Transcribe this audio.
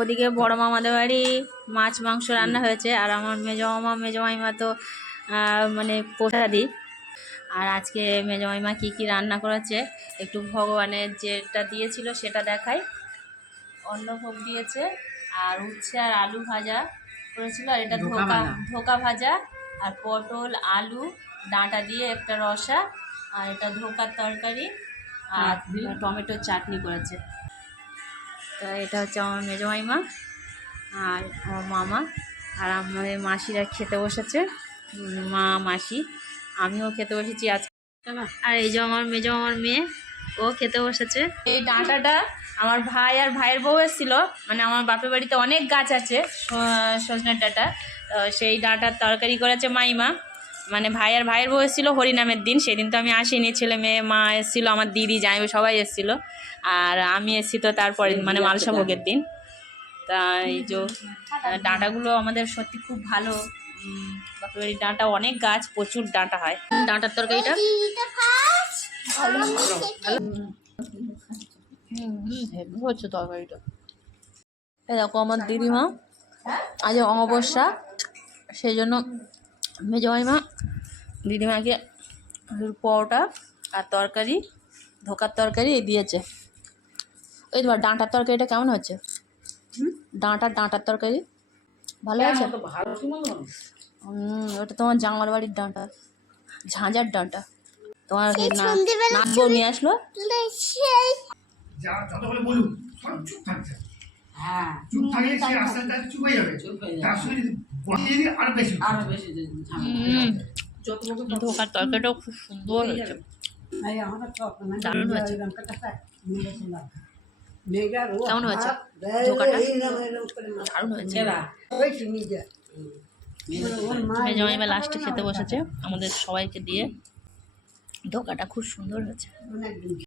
ওদিকে বড় মামাদের বাড়ি মাছ মাংস রান্না হয়েছে। আর আমার মেজো মামা মেজো মাইমা তো মানে প্রসাদি আর আজকে মেজো মাইমা কী কী রান্না করেছে একটু ভগবানের যেটা দিয়েছিল সেটা দেখাই। অন্নভোগ দিয়েছে আর উচ্ছে আর আলু ভাজা করেছিল আর এটা ধোকা ধোকা ভাজা। আর পটল আলু ডাঁটা দিয়ে একটা রসা আর এটা ধোকার তরকারি আর টমেটোর চাটনি করেছে। তো এটা হচ্ছে আমার মেজো মাইমা আর আমার মামা। আর আমাদের মাসিরা খেতে বসেছে। মা, মাসি। আমিও খেতে বসেছি আজ। আর এই যে আমার মেজো, আমার মেয়ে, ও খেতে বসেছে। এই ডাঁটাটা আমার ভাই আর ভাইয়ের বউ এসেছিল। মানে আমার বাপের বাড়িতে অনেক গাছ আছে সজনের ডাঁটা। সেই ডাঁটার তরকারি করেছে মাইমা। মানে ভাই আর ভাইয়ের বউ এসেছিল হরিনামের দিন সেদিন তো আমি আসিনি ছেলে মেয়ে মা এসেছিল আমার দিদি জামাইবু সবাই এসেছিল। আর আমি এসেছি তো তারপরে মানে মালসা ভোগের দিন। তা এই যে ডাঁটাগুলো আমাদের সত্যি খুব ভালো। বাপের ডাঁটা অনেক গাছ প্রচুর ডাঁটা হয়। ডাঁটার তরকারিটা? হচ্ছে তরকারিটা। এই আমার দিদিমা। আজ অমাবস্যা সেই জন্য মাইমা দিদিমাকে আলুর পরোটা আর তরকারি ধোকার তরকারি দিয়েছে। ওই তোমার ডাঁটার তরকারিটা কেমন হচ্ছে? ডাঁটার ডাঁটার তরকারি? ভালো আছে তো ভালো ছিল ওটা তোমার জামার বাড়ির ডাঁটা। ঝাঁঝার ডাঁটা। তোমার সেই না নাচবো নিয়ে আসলো? হ্যাঁ। চুপ থাকলে সে আস্তে আস্তে চুপ হয়ে যাবে। চুপ হয়ে যাবে। তার সঙ্গে আরও বেশি আরও বেশি যে ঝামেলা। হুম। যতটুকু ধোকার তরকারিটাও খুব সুন্দর হয়েছে। দারুণ হয়েছে। কেমন হয়েছে? ধোকাটা দারুণ হয়েছে। ছেঁড়া। লাস্টে খেতে বসেছে। আমাদের সবাইকে দিয়ে। ধোকাটা খুব সুন্দর হয়েছে।